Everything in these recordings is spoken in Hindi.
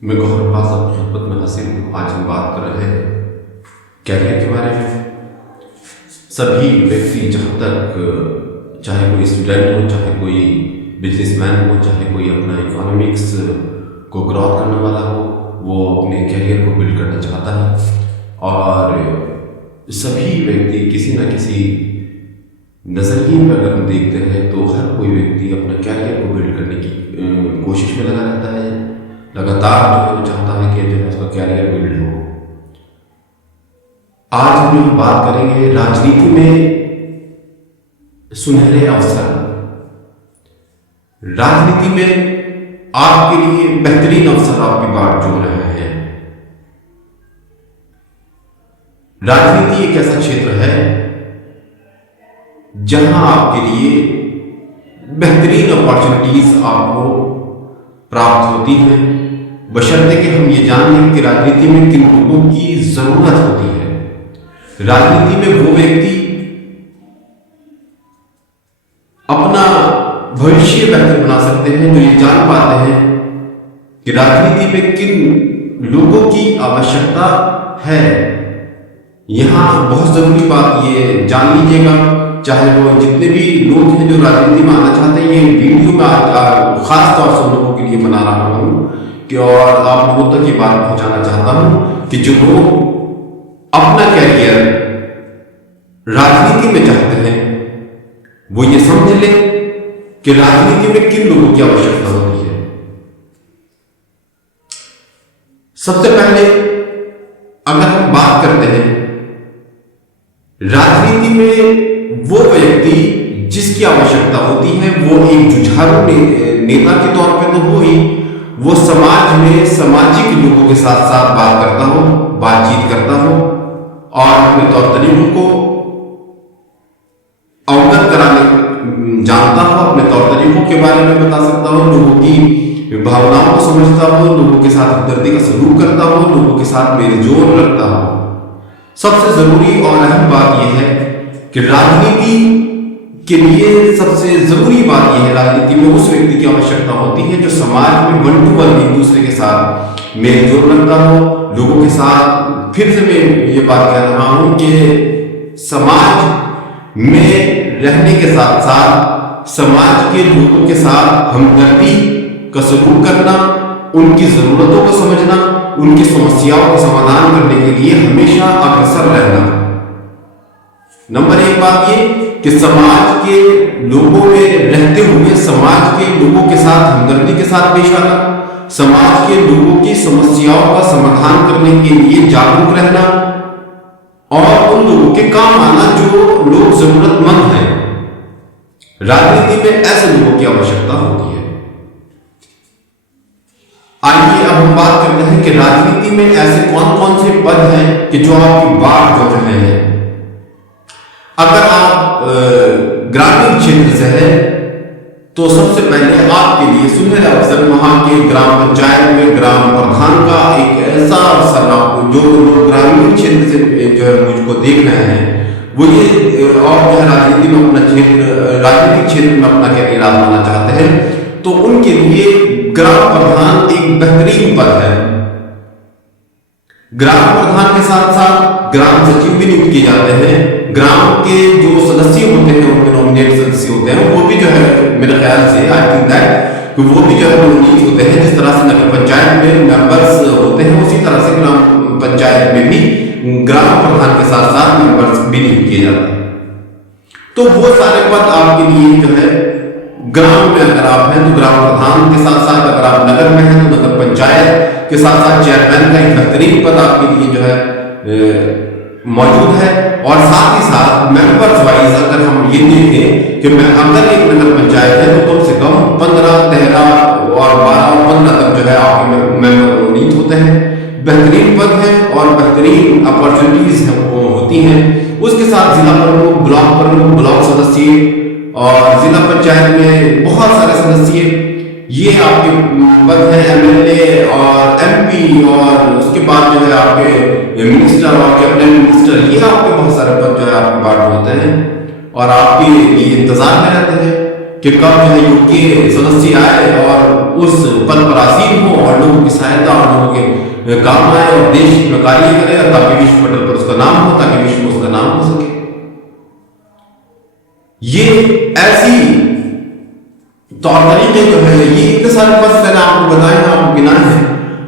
मैं गौहर पास अपनी खिदमत में हासिल हूँ। आज हम बात कर रहे हैं कैरियर के बारे में। सभी व्यक्ति जहाँ तक, चाहे कोई स्टूडेंट हो, चाहे कोई बिजनेसमैन हो, चाहे कोई अपना इकोनॉमिक्स को ग्रोथ करने वाला हो, वो अपने कैरियर को बिल्ड करना चाहता है। और सभी व्यक्ति किसी न किसी नज़रिए में अगर हम देखते हैं तो हर कोई व्यक्ति अपना कैरियर को बिल्ड करने की कोशिश में लगा रहता है। लगातार जो है वो चाहता है कि जो है उसका कैरियर बिल्ड हो। आज हम लोग बात करेंगे राजनीति में सुनहरे अवसर। राजनीति में आपके लिए बेहतरीन अवसर आपकी बाट जोड़ रहे हैं। राजनीति एक ऐसा क्षेत्र है जहां आपके लिए बेहतरीन अपॉर्चुनिटीज आपको प्राप्त होती हैं, बशर्ते कि हम ये जान लें कि राजनीति में किन लोगों की जरूरत होती है। राजनीति में वो व्यक्ति अपना भविष्य बेहतर बना सकते हैं जो ये जान पाते हैं कि राजनीति में किन लोगों की आवश्यकता है। यहां बहुत जरूरी बात ये जान लीजिएगा, चाहे वो जितने भी लोग हैं जो राजनीति में आना चाहते हैं, ये वीडियो में खास तौर से उन लोगों के लिए बना रहा हूं कि और आप लोगों तक ये बात पहुंचाना चाहता हूं कि जो लोग अपना कैरियर राजनीति में चाहते हैं वो ये समझ लें कि राजनीति में किन लोगों की आवश्यकता होती है। सबसे पहले अगर हम बात करते हैं राजनीति में, वो व्यक्ति जिसकी आवश्यकता होती है वो एक जुझारू नेता के तौर पे तो हो ही, वो समाज में सामाजिक लोगों के साथ साथ बात करता हो, बातचीत करता हो और अपने तौर तरीकों को अवगत कराने जानता हो, अपने तौर तरीकों के बारे में बता सकता हो, लोगों की भावनाओं को समझता हो, लोगों के साथ हमदर्दी का सलूक करता हो, लोगों के साथ मेलजोल रखता हो। सबसे जरूरी और अहम बात यह है कि राजनीति के लिए सबसे जरूरी बात यह है, राजनीति में उस व्यक्ति की आवश्यकता होती है जो समाज में वन टू वन एक दूसरे के साथ मेलजोल रखता हो, लोगों के साथ। फिर से मैं ये बात कह रहा हूं कि समाज में रहने के साथ साथ समाज के लोगों के साथ हमदर्दी का सलूक करना, उनकी जरूरतों को समझना, उनकी समस्याओं का समाधान करने के लिए हमेशा अग्रसर रहना। नंबर एक बात ये कि समाज के लोगों में रहते हुए समाज के लोगों के साथ हमदर्दी के साथ पेश आना, समाज के लोगों की समस्याओं का समाधान करने के लिए जागरूक रहना और उन लोगों के काम आना जो लोग जरूरतमंद हैं। राजनीति में ऐसे लोगों की आवश्यकता होती है। आइए अब हम बात करते हैं कि राजनीति में ऐसे कौन कौन से पद हैं कि जो आपकी बाट जोड़ रहे हैं। अगर आप ग्रामीण क्षेत्र से हैं तो सबसे पहले आपके लिए सुनहरे अवसर वहां के ग्राम पंचायत में ग्राम प्रधान का एक ऐसा अवसर आपको, जो लोग ग्रामीण क्षेत्र से जो है मुझको देख रहे हैं वो ये और जो है राजनीति में अपना राजनीतिक क्षेत्र में अपना कैरियर आजमाना चाहते हैं तो उनके लिए ग्राम प्रधान एक बेहतरीन पद है। ग्राम प्रधान के साथ साथ ग्राम सचिव भी नियुक्त किए जाते हैं। ग्राम के जो सदस्य होते हैं, उनके नॉमिनेट सदस्य होते हैं, वो भी जो है मेरे ख्याल से आई थिंक दैट कि वो भी जो है मनोनीत होते हैं। जिस तरह से नगर पंचायत में मेंबर्स होते हैं उसी तरह से ग्राम पंचायत में भी ग्राम प्रधान के साथ साथ मेंबर्स भी नियुक्त किए जाते हैं। तो वो सारे पद आपके लिए जो है ग्राम में अगर आप हैं तो ग्राम प्रधान के साथ साथ, अगर आप नगर में हैं तो नगर पंचायत के साथ साथ चेयरमैन का एक बेहतरीन पद आपके लिए जो है मौजूद है। और साथ ही साथ मेंबर्स वाइज अगर हम ये देखें कि मैं अगर एक नगर पंचायत है तो कम से कम 15, 13 और 12 और 15 तक जो है आपके मेंबर मनोनीत होते हैं। बेहतरीन पद है और बेहतरीन अपॉर्चुनिटीज होती हैं। उसके साथ जिला प्रमुख, ब्लॉक सदस्य और जिला पंचायत में बहुत सारे सदस्य, ये आपके पद है। एमएलए और एमपी और उसके बाद जो है आपके मिनिस्टर और कैबिनेट मिनिस्टर, ये आपके बहुत सारे पद जो है आपके बाट होते हैं और आपके लिए इंतजार में रहते हैं। कि कब जो है योग्य सदस्य आए और उस पद पर आसीन हो और लोगों की सहायता और लोगों के काम आए और देश में कार्य करे, ताकि विश्व पटल पर उसका नाम हो, ताकि विश्व में उसका नाम हो सके। ये ऐसी तौर तरीके जो है, ये इतने सारे पद मैंने आपको बताए हैं, आपको गिनाए हैं।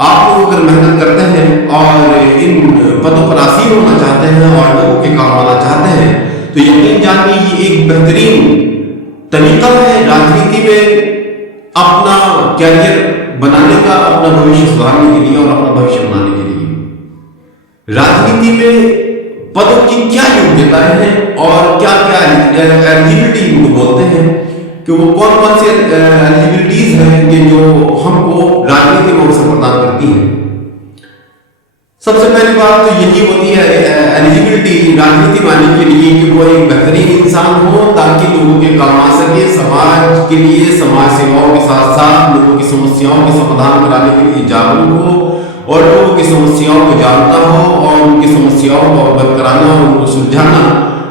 आप लोग अगर मेहनत करते हैं और इन पदों पर आसीन होना चाहते हैं और लोगों के काम आना चाहते हैं, तो यकीन जानिए ये एक बेहतरीन तरीका है राजनीति में अपना कैरियर बनाने का, अपना भविष्य सुधारने के लिए और अपना भविष्य बनाने के लिए। राजनीति में पदों की क्या योग्यताएं हैं और क्या क्या एलिजिबिलिटी इनको बोलते हैं, कि वो कौन कौन से एलिजिबिलिटीज हैं कि जो हमको राजनीति में अवसर प्रदान करती हैं। सबसे पहली बात तो यही होती है एलिजिबिलिटी राजनीति में आने के लिए कि वो एक बेहतरीन इंसान हो, ताकि लोगों के काम आ सके, समाज के लिए समाज सेवाओं के साथ साथ लोगों की समस्याओं के समाधान कराने के लिए जागरूक हो और लोगों की समस्याओं को जानता हो और उनकी समस्याओं को अवगत कराना, उनको सुलझाना,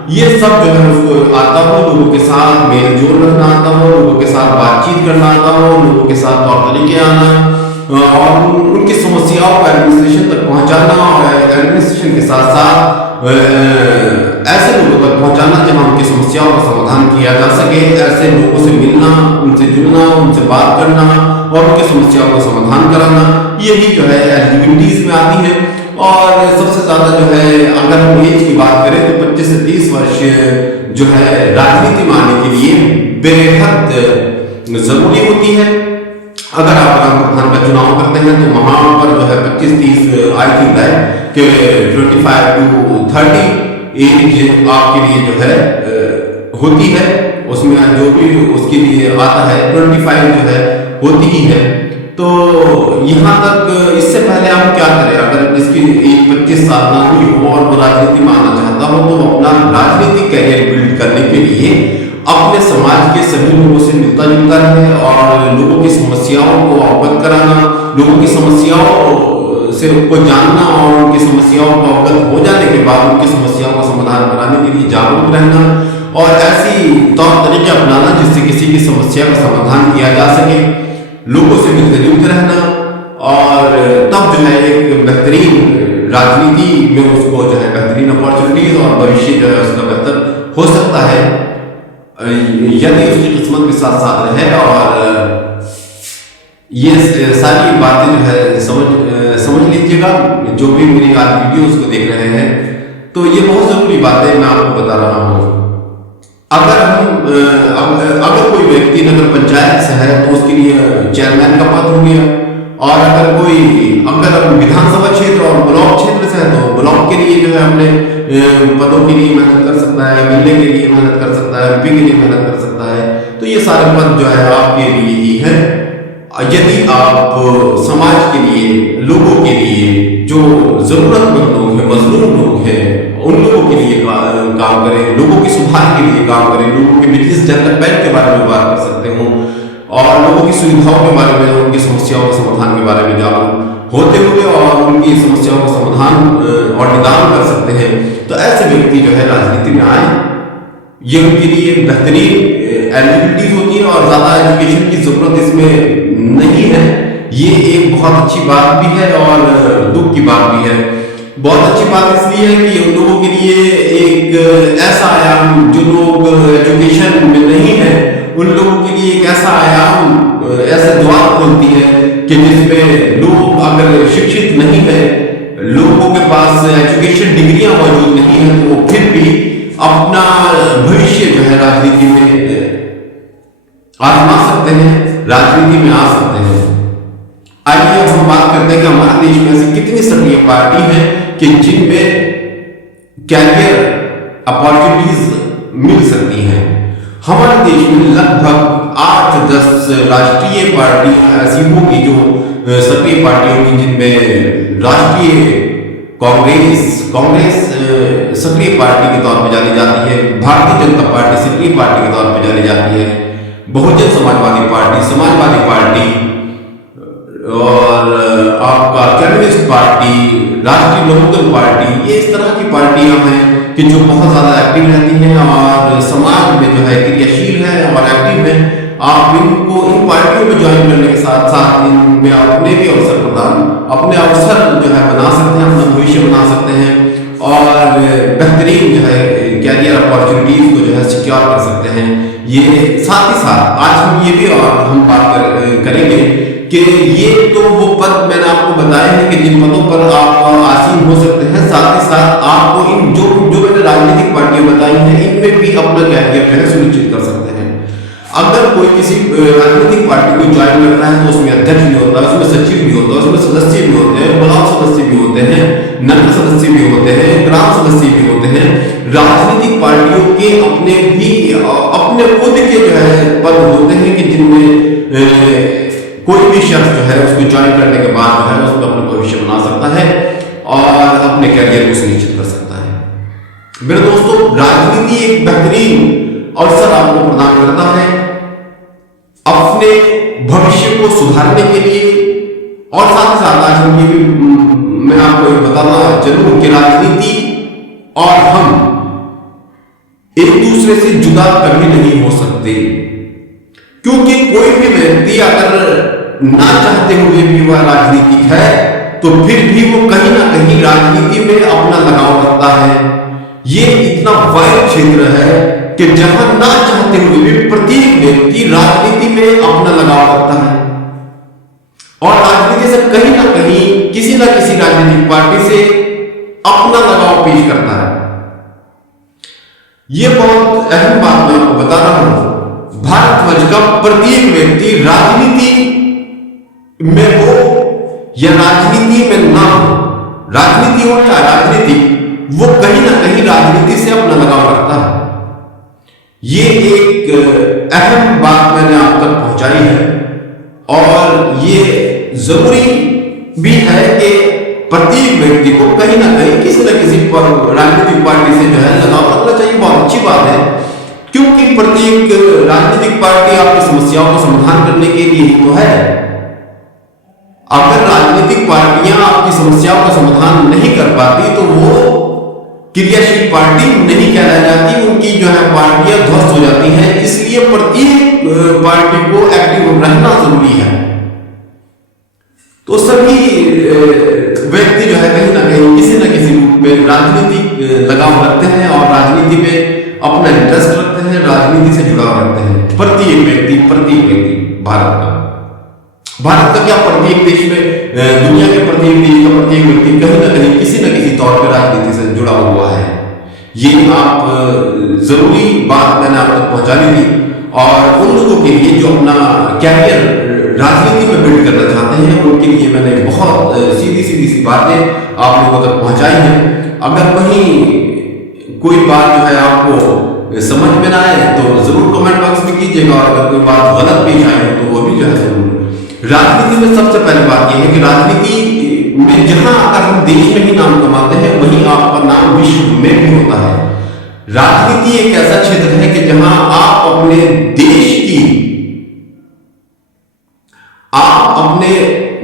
ये सब जो है उसको आता हो। लोगों के साथ मेल जोल रखना आता हो, लोगों के साथ बातचीत करना आता हो, लोगों के साथ तौर तरीके आना और उनकी समस्याओं को एडमिनिस्ट्रेशन तक पहुंचाना और एडमिनिस्ट्रेशन के साथ साथ ऐसे लोगों तक पहुंचाना जहां उनकी समस्याओं का समाधान किया जा सके। ऐसे लोगों से मिलना, उनसे जुड़ना, उनसे बात करना और उनकी समस्याओं का समाधान कराना, यही जो है एलिजिबिलिटीज में आती है। और सबसे ज्यादा जो है अगर हम एज की बात करें तो 25 से 30 वर्ष जो है राजनीति में आने के लिए बेहद जरूरी होती है। अगर आप ग्राम प्रधान का चुनाव करते हैं तो वहां पर जो है 25-30 आई थिंक है कि 25 to 30 एज आपके लिए जो है होती है, उसमें जो भी उसके लिए आता है 25 जो है होती ही है। तो यहाँ तक इससे पहले हम क्या करें, अगर जिसकी एज 25 साल ना हुई हो और वो राजनीति में आना चाहता हो तो अपना राजनीतिक कैरियर बिल्ड करने के लिए अपने समाज के सभी लोगों से मिलता जुलता रहे और लोगों की समस्याओं को अवगत कराना, लोगों की समस्याओं से उनको जानना और उनकी समस्याओं को अवगत हो जाने के बाद उनकी समस्याओं का समाधान कराने के लिए जागरूक रहना और ऐसी तौर तरीके अपनाना जिससे किसी की समस्या का समाधान किया जा सके, लोगों से मिलते जुलते रहना और तब जो है एक बेहतरीन राजनीति में उसको जो है बेहतरीन अपॉर्चुनिटीज और भविष्य जो है उसका बेहतर हो सकता है यदि उसकी किस्मत के साथ साथ रहे। और ये सारी बातें जो है समझ लीजिएगा, जो भी मेरी आज वीडियोस को देख रहे हैं, तो ये बहुत जरूरी बातें मैं आपको बता रहा हूँ। अगर कोई व्यक्ति नगर पंचायत से है तो उसके लिए चेयरमैन का पद हो गया, और अगर विधानसभा क्षेत्र और ब्लॉक क्षेत्र से है तो ब्लॉक के लिए जो है अपने पदों के लिए मेहनत कर सकता है, एमएलए के लिए मेहनत कर सकता है, एमपी के लिए मेहनत कर सकता है। तो ये सारे पद जो है आपके लिए ही है। यदि आप समाज के लिए, लोगों के लिए, जो जरूरतमंद लोग हैं, मजलूम लोग हैं, उन लोगों के लिए काम करें, लोगों के सुधार के लिए काम करें, लोगों के बिजनेस डेवलपमेंट के बारे में बात कर सकते हो और लोगों की सुविधाओं के बारे में, उनकी समस्याओं के समाधान के बारे में जागरूक होते हुए और उनकी समस्याओं का समाधान और निदान कर सकते हैं, तो ऐसे व्यक्ति जो है राजनीति में आए। ये उनके लिए बेहतरीन एलिजिबिलिटीज होती है और ज्यादा एजुकेशन की जरूरत इसमें नहीं है। ये एक बहुत अच्छी बात भी है और दुख की बात भी है। बहुत अच्छी बात इसलिए है कि उन लोगों के लिए एक ऐसा आयाम, जो लोग एजुकेशन में नहीं है, उन लोगों के लिए एक ऐसा आयाम, ऐसा द्वार खोलती है कि जिसमें लोग अगर शिक्षित नहीं है, लोगों के पास एजुकेशन डिग्रियां मौजूद नहीं है, तो वो फिर भी अपना भविष्य जो है राजनीति में आजमा सकते हैं, राजनीति में आ सकते हैं। आइए अब हम बात करते हैं कि हमारे देश में ऐसी कितनी सक्रिय पार्टी है कि जिनमें कैरियर अपॉर्चुनिटीज मिल सकती हैं। हमारे देश में लगभग 8-10 राष्ट्रीय पार्टियां ऐसी होंगी जो सक्रिय पार्टी होगी, जिनमें राष्ट्रीय कांग्रेस सक्रिय पार्टी के तौर पर जानी जाती है, भारतीय जनता पार्टी सक्रिय पार्टी के तौर पर जानी जाती है, बहुजन समाजवादी पार्टी और आपका कम्युनिस्ट पार्टी, राष्ट्रीय लोकदल पार्टी, ये इस तरह की पार्टियां हैं कि कि जो बहुत ज़्यादा एक्टिव रहती हैं और समाज में जो है क्रियाशील है और एक्टिव है, आप इनको इन पार्टियों में ज्वाइन करने के साथ साथ इनमें अपने भी अवसर अपने अवसर जो है बना सकते हैं, अपना भविष्य बना सकते हैं और बेहतरीन जो है कैरियर अपॉर्चुनिटीज को जो है सिक्योर कर सकते हैं। ये साथ ही साथ आज हम ये भी हम बात करेंगे कि ये तो वो पद मैंने आपको बताए हैं कि जिन पदों पर आप आसीन हो सकते हैं, साथ ही साथ आपको इन जो मैंने राजनीतिक पार्टियां बताई हैं इनमें भी अपना कैरियर जो है सुनिश्चित कर सकते हैं। अगर कोई किसी राजनीतिक पार्टी को ज्वाइन कर रहा है तो उसमें अध्यक्ष भी होता है, उसमें सचिव भी होता है, उसमें सदस्य भी होते हैं, ब्लॉक सदस्य भी होते हैं, नगर सदस्य भी होते हैं, ग्राम सदस्य भी होते हैं। राजनीतिक पार्टियों के अपने खुद के जो है पद होते हैं कि जिनमें कोई भी शख्स जो है उसको ज्वाइन करने के बाद जो है उसको अपना भविष्य बना सकता है और अपने कैरियर को सुनिश्चित कर सकता है। मेरे दोस्तों, राजनीति एक बेहतरीन अवसर आपको प्रदान करता है अपने भविष्य को सुधारने के लिए और साथ ही साथ आज हम ये भी मैं आपको बताना चलूं कि राजनीति और हम एक दूसरे से जुदा कभी नहीं हो सकते, क्योंकि कोई भी व्यक्ति अगर ना चाहते हुए भी वह राजनीतिक है तो फिर भी वो कहीं ना कहीं राजनीति में अपना लगाव रखता है। ये इतना वाइड क्षेत्र है कि जहां ना चाहते हुए भी प्रत्येक व्यक्ति राजनीति में अपना लगाव रखता है और राजनीति से कहीं ना कहीं किसी ना किसी राजनीतिक पार्टी से अपना लगाव पेश करता है। यह बहुत अहम बात मैं आपको बता रहा हूं। भारतवर्ष का प्रत्येक व्यक्ति राजनीति में हो या राजनीति में ना हो, राजनीति हो या राजनीति, वो कहीं ना कहीं राजनीति से अपना लगाव रखता है। ये एक अहम बात मैंने आप तक पहुंचाई है और ये जरूरी भी है कि प्रत्येक व्यक्ति को कहीं ना कहीं किसी न किसी राजनीतिक पार्टी से जो है लगाव रखना चाहिए। बहुत अच्छी बात है, क्योंकि प्रत्येक राजनीतिक पार्टी आपकी समस्याओं का समाधान करने के लिए ही तो है। अगर राजनीतिक पार्टियां आपकी समस्याओं का समाधान नहीं कर पाती तो वो क्रियाशील पार्टी नहीं कहलाई जाती, उनकी जो है पार्टियां ध्वस्त हो जाती हैं। इसलिए प्रत्येक पार्टी को एक्टिव रहना जरूरी है। तो सभी व्यक्ति जो है कहीं ना कहीं किसी न किसी रूप में राजनीतिक लगाव रखते हैं और राजनीति में अपना इंटरेस्ट रखते हैं, राजनीति से जुड़ाव रखते हैं। प्रत्येक व्यक्ति भारत का क्या प्रत्येक देश में, दुनिया के प्रत्येक देश का प्रत्येक व्यक्ति कहीं ना कहीं किसी न किसी तौर पर राजनीति से जुड़ा हुआ है। ये आप जरूरी बात मैंने आप तक पहुंचानी थी और उन लोगों के लिए जो अपना कैरियर राजनीति में बिल्ड करना चाहते हैं उनके लिए मैंने बहुत सीधी सी बातें आप लोगों तक पहुंचाई हैं। अगर वहीं कोई बात जो है आपको समझ में ना आए तो जरूर कमेंट बॉक्स में कीजिएगा और अगर कोई बात गलत पेश आए तो वो भी जो है जरूर। राजनीति में सबसे पहली बात यह है कि राजनीति में जहां अगर हम देश में ही नाम कमाते हैं वहीं आपका नाम विश्व में भी होता है। राजनीति एक ऐसा क्षेत्र है कि जहां आप अपने देश की, आप अपने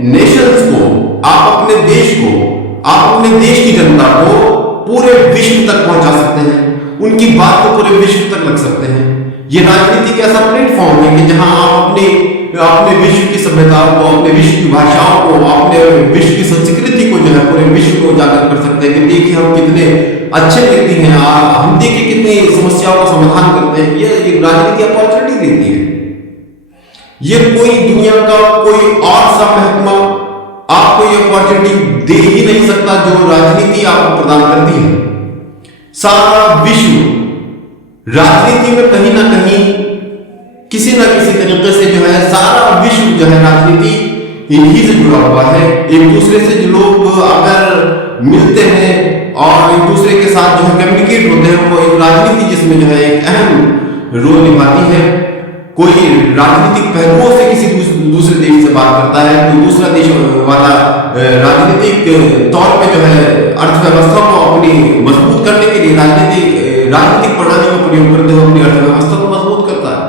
नेशंस को, आप अपने देश को, आप अपने देश की जनता को पूरे विश्व तक पहुंचा सकते हैं, उनकी बात को पूरे विश्व तक रख सकते हैं। ये राजनीति एक ऐसा प्लेटफॉर्म है कि जहां आप अपने विश्व की सभ्यताओं को, अपने विश्व की भाषाओं को, अपने विश्व की संस्कृति को जो है पूरे विश्व को उजागर कर सकते हैं कि देखिए हम कितने अच्छे व्यक्ति हैं, हम देखिए कितनी समस्याओं का समाधान करते हैं। ये राजनीति अपॉर्चुनिटी देती है। ये कोई दुनिया का कोई और सा महकमा आपको ये अपॉर्चुनिटी दे ही नहीं सकता जो राजनीति आपको प्रदान करती है। सारा विश्व राजनीति में कहीं ना कहीं किसी ना किसी तरीके से जो है सारा विश्व जो है राजनीति इन्हीं से जुड़ा हुआ है। एक दूसरे से जो लोग अगर मिलते हैं और एक दूसरे के साथ जो है कम्युनिकेट होते हैं, वो एक राजनीति जिसमें जो है एक अहम रोल निभाती है। कोई राजनीतिक पहलुओं से किसी दूसरे देश से बात करता है, कोई दूसरा देश वाला राजनीतिक तौर पे जो है अर्थव्यवस्था को अपनी मजबूत करने के लिए राजनीतिक प्रणाली का प्रयोग करते हुए अपनी अर्थव्यवस्था को मजबूत करता है।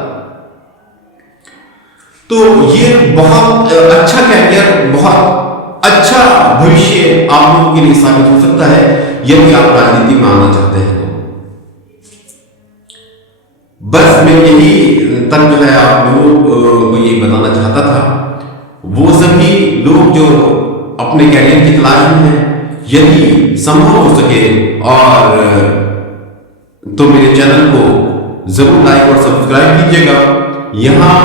तो ये बहुत अच्छा कैरियर, बहुत अच्छा भविष्य आप लोगों के लिए साबित हो सकता है यदि आप राजनीति में आना चाहते हैं। बस मैं यही तक जो है आप लोगों को ये बताना चाहता था। वो सभी लोग जो अपने कैरियर की तलाश में हैं, यदि संभव हो सके और तो मेरे चैनल को जरूर लाइक और सब्सक्राइब कीजिएगा। यहाँ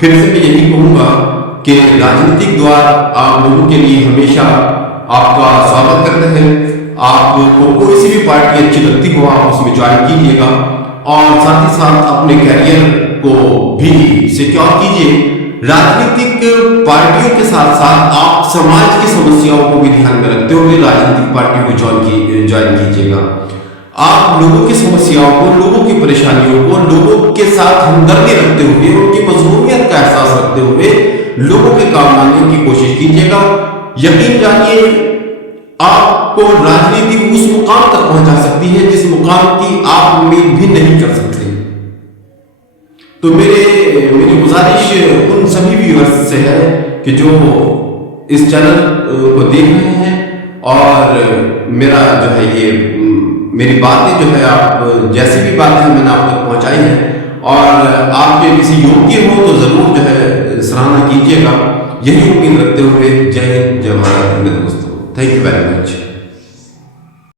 फिर से मैं यही कहूँगा कि राजनीतिक द्वार आप लोगों के लिए हमेशा आपका स्वागत करते हैं। आपको कोई सी भी पार्टी अच्छी लगती हो, आप उसमें ज्वाइन कीजिएगा और साथ ही साथ अपने कैरियर को भी सिक्योर कीजिए। राजनीतिक पार्टियों के साथ साथ आप समाज की समस्याओं को भी ध्यान में रखते हुए राजनीतिक पार्टियों को ज्वाइन कीजिएगा। आप लोगों की समस्याओं को, लोगों की परेशानियों को, लोगों के साथ हमदर्दी रखते हुए, उनकी मजबूरियत का एहसास रखते हुए लोगों के काम आने की कोशिश कीजिएगा। यकीन जानिए, आपको राजनीति उस मुकाम तक पहुंचा सकती है जिस मुकाम की आप उम्मीद भी नहीं कर सकते। तो मेरी गुजारिश उन सभी व्यूअर्स से है कि जो इस चैनल को देख रहे हैं और मेरा जो है ये मेरी बातें जो है आप जैसी भी बातें मैंने आप तक पहुंचाई हैं और आपके किसी योग्य हो तो जरूर जो है सराहना कीजिएगा। यही उम्मीद रखते हुए जय हिंद, जय भारत मेरे दोस्तों। Thank you very much.